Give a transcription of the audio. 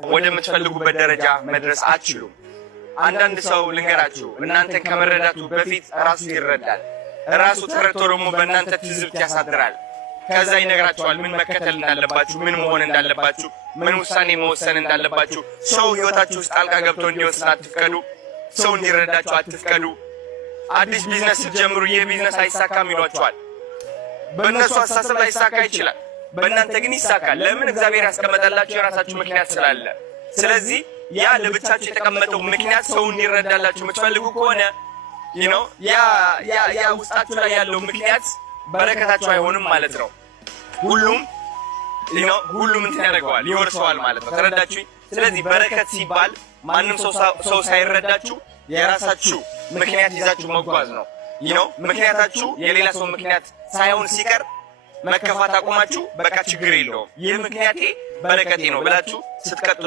ወደምትፈልጉበት ደረጃ መድረስ አትችሉም። አንዳንድ ሰው ልንገራችሁ እናንተ ከመረዳቱ በፊት ራሱ ይረዳል። ራሱ ተረድቶ ደግሞ በእናንተ ትዝብት ያሳድራል። ከዛ ይነግራችኋል ምን መከተል እንዳለባችሁ፣ ምን መሆን እንዳለባችሁ፣ ምን ውሳኔ መወሰን እንዳለባችሁ። ሰው ህይወታችሁ ውስጥ ጣልቃ ገብቶ እንዲወስን አትፍቀዱ። ሰው እንዲረዳችሁ አትፍቀዱ። አዲስ ቢዝነስ ስትጀምሩ ይህ ቢዝነስ አይሳካም ይሏችኋል። በእነሱ አስተሳሰብ ላይ ይሳካ ይችላል፣ በእናንተ ግን ይሳካል። ለምን? እግዚአብሔር ያስቀመጠላችሁ የራሳችሁ ምክንያት ስላለ። ስለዚህ ያ ለብቻችሁ የተቀመጠው ምክንያት ሰው እንዲረዳላችሁ የምትፈልጉ ከሆነ ያ ውስጣችሁ ላይ ያለው ምክንያት በረከታችሁ አይሆንም ማለት ነው። ሁሉም እንትን ያደርገዋል፣ ይወርሰዋል ማለት ነው። ተረዳችሁ? ስለዚህ በረከት ሲባል ማንም ሰው ሳይረዳችሁ የራሳችሁ ምክንያት ይዛችሁ መጓዝ ነው። ምክንያታችሁ የሌላ ሰው ምክንያት ሳይሆን ሲቀር መከፋት አቁማችሁ በቃ ችግር የለውም ይህ ምክንያቴ በረከቴ ነው ብላችሁ ስትቀጥሉ